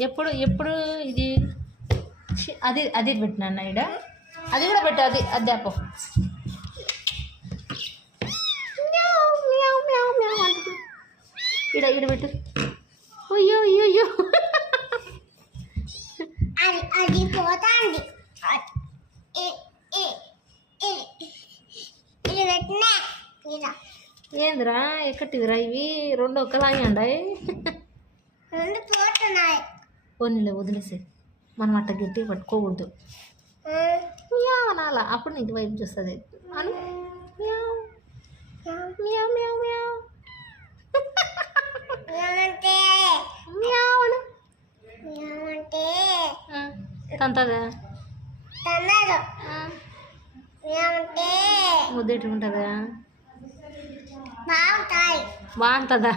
ఎప్పుడు ఎప్పుడు ఇది అది అది పెట్టినా ఇడ అది కూడా పెట్టు అది అది అప్పో ఇడ ఇడ పెట్టు అయ్యో అయ్యో అయ్యో అది పోతాండి ఇది పెట్టినా ఏందిరా ఎక్కటివిరా ఇవి రెండు ఒక్కలాగే ఉండాయి రెండు పోతున్నాయి పోనీలే వదిలేసి మనం అట్ట గట్టి పట్టుకోకూడదు మియావ్ అనాలా అప్పుడు నీకు వైపు చూస్తుంది అను మియావ్ మియావ్ మియావ్ మియావ్ ఏమంటే మియావ్ అను ఏమంటే తంతదా తన్నారు ఏమంటే ముద్దెట్టు ఉంటుందా బాగుంటాయి బాగుంటుందా